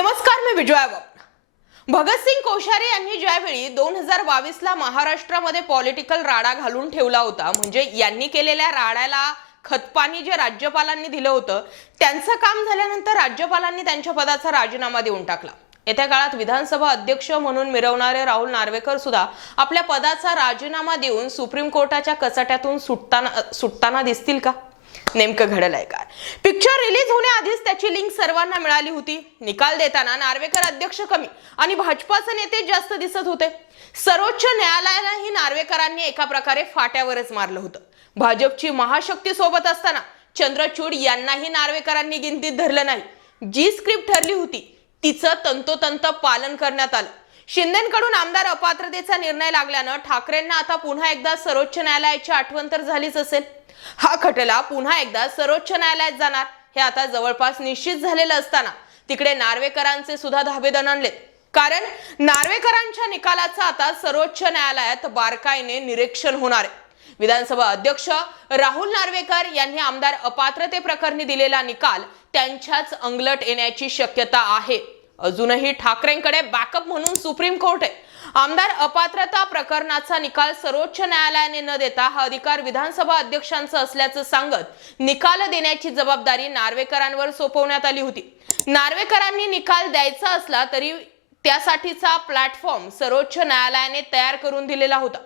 नमस्कार मी विजया भगतसिंग कोश्यारी यांनी ज्यावेळी दोन हजार बावीस ला महाराष्ट्रामध्ये पॉलिटिकल राडा घालून ठेवला होता म्हणजे यांनी केलेल्या राड्याला खतपाणी जे राज्यपालांनी दिलं होतं त्यांचं काम झाल्यानंतर राज्यपालांनी त्यांच्या पदाचा राजीनामा देऊन टाकला. येत्या काळात विधानसभा अध्यक्ष म्हणून मिरवणारे राहुल नार्वेकर सुद्धा आपल्या पदाचा राजीनामा देऊन सुप्रीम कोर्टाच्या कचाट्यातून सुटताना सुटताना दिसतील का? नेमकं घडलंय काय? पिक्चर रिलीज होण्याआधीच त्याची लिंक सर्वांना मिळाली होती. निकाल देताना नार्वेकर अध्यक्ष कमी आणि भाजपाचे नेते जास्त दिसत होते. सर्वोच्च न्यायालयालाही नार्वेकरांनी एका प्रकारे फाट्यावरच मारलं होतं. भाजपची महाशक्ती सोबत असताना चंद्रचूड यांनाही नार्वेकरांनी गिनतीत धरलं नाही. जी स्क्रिप्ट ठरली होती तिचं तंतोतंत पालन करण्यात आलं. शिंदेकडून आमदार अपात्रतेचा निर्णय लागल्यानं ठाकरेंना आता पुन्हा एकदा सर्वोच्च न्यायालयाची आठवण तर झालीच असेल. हा खटला पुन्हा एकदा सर्वोच्च न्यायालयात जाणार. हे आता जवळपास निश्चित झालेलं असताना तिकडे नार्वेकरांचे सुद्धा धाबे दणणलेत कारण नार्वेकरांच्या निकालाचं आता सर्वोच्च न्यायालयात बारकाईने निरीक्षण होणार आहे. विधानसभा अध्यक्ष राहुल नार्वेकर यांनी आमदार अपात्रते प्रकरणी दिलेला निकाल त्यांच्याच अंगलट येण्याची शक्यता आहे. अजूनही ठाकरेंकडे बॅकअप म्हणून सुप्रीम कोर्ट आहे. आमदार अपात्रता प्रकरणाचा निकाल सर्वोच्च न्यायालयाने न देता हा अधिकार विधानसभा अध्यक्षांचा असल्याचं सांगत निकाल देण्याची जबाबदारी नार्वेकरांवर सोपवण्यात आली होती. नार्वेकरांनी निकाल द्यायचा असला तरी त्यासाठीचा प्लॅटफॉर्म सर्वोच्च न्यायालयाने तयार करून दिलेला होता.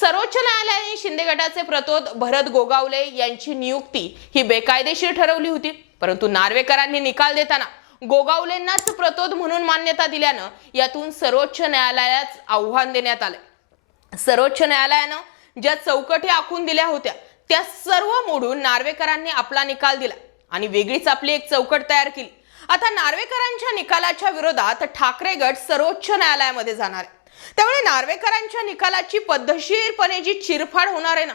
सर्वोच्च न्यायालयाने शिंदे गटाचे प्रतोद भरत गोगावले यांची नियुक्ती ही बेकायदेशीर ठरवली होती. परंतु नार्वेकरांनी निकाल देताना गोगावलेंनाच प्रतोद म्हणून मान्यता दिल्यानं यातून सर्वोच्च न्यायालयात आव्हान देण्यात आले सर्वोच्च न्यायालयानं ज्या चौकटी आखून दिल्या होत्या त्या सर्व मोडून नार्वेकरांनी आपला निकाल दिला आणि वेगळीच आपली एक चौकट तयार केली. आता नार्वेकरांच्या निकालाच्या विरोधात ठाकरे गट सर्वोच्च न्यायालयामध्ये जाणार आहे. त्यामुळे नार्वेकरांच्या निकालाची पद्धतशीरपणे जी चिरफाड होणार आहे ना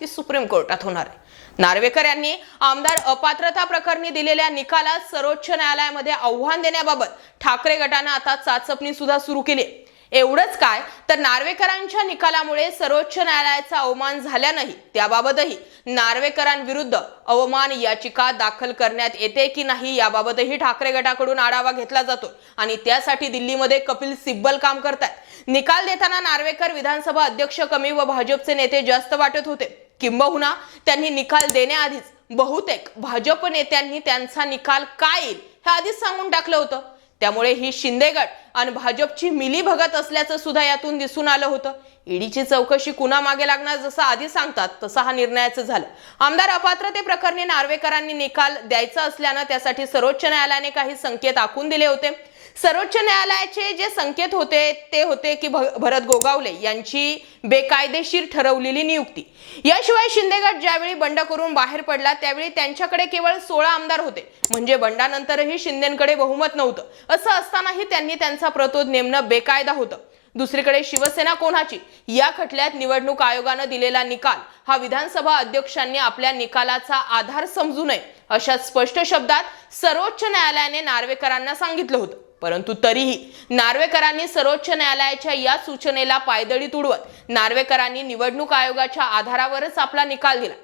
ती सुप्रीम कोर्टात होणार आहे. नार्वेकर यांनी आमदार अपात्रता प्रकरणी दिलेल्या निकालात सर्वोच्च न्यायालयामध्ये आव्हान देण्याबाबत ठाकरे गटानं आता चाचपणी सुद्धा सुरू केली. एवढंच काय तर नार्वेकरांच्या निकालामुळे सर्वोच्च न्यायालयाचा अवमान झाल्या नाही त्याबाबतही नार्वेकरांविरुद्ध अवमान याचिका दाखल करण्यात येते की नाही याबाबतही ठाकरे गटाकडून आढावा घेतला जातो आणि त्यासाठी दिल्लीमध्ये कपिल सिब्बल काम करतात निकाल देताना नार्वेकर विधानसभा अध्यक्ष कमी व भाजपचे नेते जास्त वाटत होते. किंबहुना त्यांनी निकाल देण्याआधीच बहुतेक भाजप नेत्यांनी त्यांचा निकाल काय येईल हे आधीच सांगून टाकलं होतं. त्यामुळे ही शिंदे गट आणि भाजपची मिली भगत असल्याचं सुद्धा यातून दिसून आलं होतं. ईडीची चौकशी कुणा मागे लागणार जसं आधी सांगतात तसा हा निर्णयाचं झालं. आमदार अपात्रते प्रकरणी नार्वेकरांनी निकाल द्यायचा असल्यानं त्यासाठी सर्वोच्च न्यायालयाने काही संकेत आखून दिले होते. सर्वोच्च न्यायालयाचे जे संकेत होते ते होते की भरत गोगावले यांची बेकायदेशीर ठरवलेली नियुक्ती. याशिवाय शिंदेगड ज्यावेळी बंड करून बाहेर पडला त्यावेळी त्यांच्याकडे केवळ सोळा आमदार होते. म्हणजे बंडानंतरही शिंदेकडे बहुमत नव्हतं. असं असतानाही त्यांनी त्यांचा प्रतोद नेमणं बेकायदा होतं. दुसरीकडे शिवसेना कोणाची? या खटल्यात निवडणूक आयोगानं दिलेला निकाल. हा विधानसभा अध्यक्षांनी आपल्या निकालाचा आधार समजू नये अशा स्पष्ट शब्दात सर्वोच्च न्यायालयाने नार्वेकरांना सांगितलं होतं. परंतु तरीही नार्वेकरांनी सर्वोच्च न्यायालयाच्या या सूचनेला पायदळी तुडवत नार्वेकरांनी निवडणूक आयोगाच्या आधारावरच आपला निकाल दिला.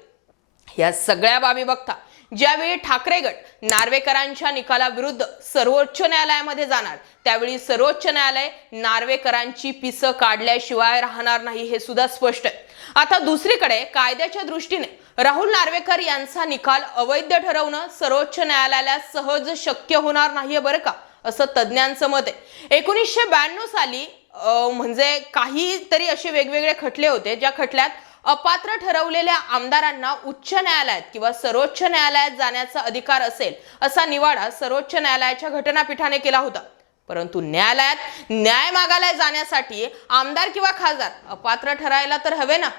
या सगळ्या बाबी बघता ज्यावेळी ठाकरे गट नार्वेकरांच्या निकालाविरुद्ध सर्वोच्च न्यायालयामध्ये जाणार त्यावेळी सर्वोच्च न्यायालय नार्वेकरांची पिसं काढल्याशिवाय राहणार नाही हे सुद्धा स्पष्ट आहे. आता दुसरीकडे कायद्याच्या दृष्टीने राहुल नार्वेकर यांचा निकाल अवैध ठरवणं सर्वोच्च न्यायालयाला सहज शक्य होणार नाहीये बरं का असं तज्ज्ञांचं मत आहे. एकोणीसशे ब्याण्णव साली म्हणजे म्हणजे काहीतरी असे वेगवेगळे खटले होते ज्या खटल्यात अपात्र ठरवलेल्या आमदारांना उच्च न्यायालयात किंवा सर्वोच्च न्यायालयात जाण्याचा अधिकार असेल असा निवाडा सर्वोच्च न्यायालयाच्या घटनापीठाने केला होता. परंतु न्यायालयात न्याय मागायला जाण्यासाठी आमदार किंवा खासदार अपात्र ठरायला तर हवे ना?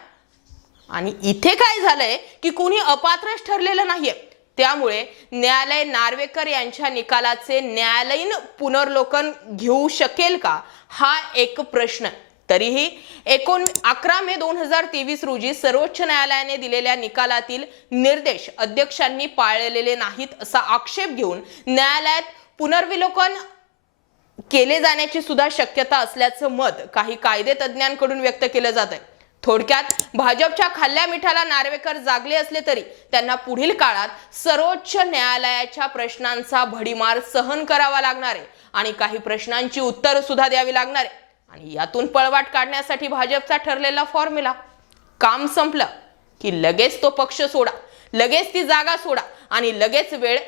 आणि इथे काय झालंय की कुणी अपात्रच ठरलेलं नाहीये. त्यामुळे न्यायालय नार्वेकर यांच्या निकालाचे न्यायालयीन पुनर्लोकन घेऊ शकेल का? हा एक प्रश्न आहे. तरीही एकूण अकरा मे दोन हजार तेवीस रोजी सर्वोच्च न्यायालयाने दिलेल्या निकालातील निर्देश अध्यक्षांनी पाळलेले नाहीत असा आक्षेप घेऊन न्यायालयात पुनर्विलोकन केले जाण्याची सुद्धा शक्यता असल्याचं मत काही कायदे तज्ज्ञांकडून व्यक्त केलं जात आहे थोडक्यात भाजपच्या खाल्ल्या मिठाला नार्वेकर जागले असले तरी त्यांना पुढील काळात सर्वोच्च न्यायालयाच्या प्रश्नांचा भडीमार सहन करावा लागणार आहे आणि काही प्रश्नांची उत्तरं सुद्धा द्यावी लागणार आहे. आणि यातून पळवाट काढण्यासाठी भाजपचा ठरलेला फॉर्म्युला काम संपलं की लगेच तो पक्ष सोडा लगेच ती जागा सोडा आणि लगेच वेळ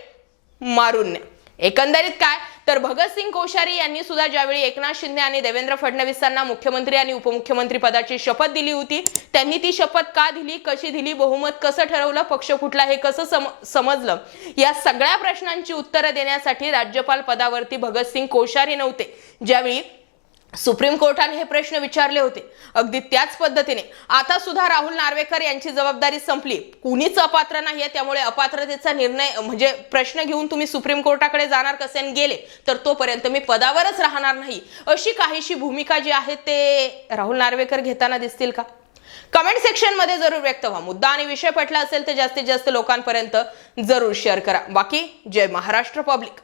मारून न्या. एकंदरीत काय? तर भगतसिंग कोश्यारी यांनी सुद्धा ज्यावेळी एकनाथ शिंदे आणि देवेंद्र फडणवीसांना मुख्यमंत्री आणि उपमुख्यमंत्री पदाची शपथ दिली होती त्यांनी ती शपथ का दिली कशी दिली बहुमत कसं ठरवलं पक्ष कुठला हे कसं सम समजलं या सगळ्या प्रश्नांची उत्तरं देण्यासाठी राज्यपाल पदावरती भगतसिंग कोश्यारी नव्हते. ज्यावेळी सुप्रीम कोर्टाने हे प्रश्न विचारले होते. अगदी त्याच पद्धतीने. आता सुद्धा राहुल नार्वेकर यांची जबाबदारी संपली. कुणीच अपात्र नाहीये त्यामुळे अपात्रतेचा निर्णय म्हणजे प्रश्न घेऊन तुम्ही सुप्रीम कोर्टाकडे जाणार कसे आणि गेले तर तोपर्यंत मी पदावरच राहणार नाही. अशी काहीशी भूमिका जी आहे ते राहुल नार्वेकर घेताना दिसतील का? कमेंट सेक्शनमध्ये जरूर व्यक्त व्हा. मुद्दा आणि विषय पटला असेल तर जास्तीत जास्त लोकांपर्यंत जरूर शेअर करा. बाकी जय महाराष्ट्र पब्लिक.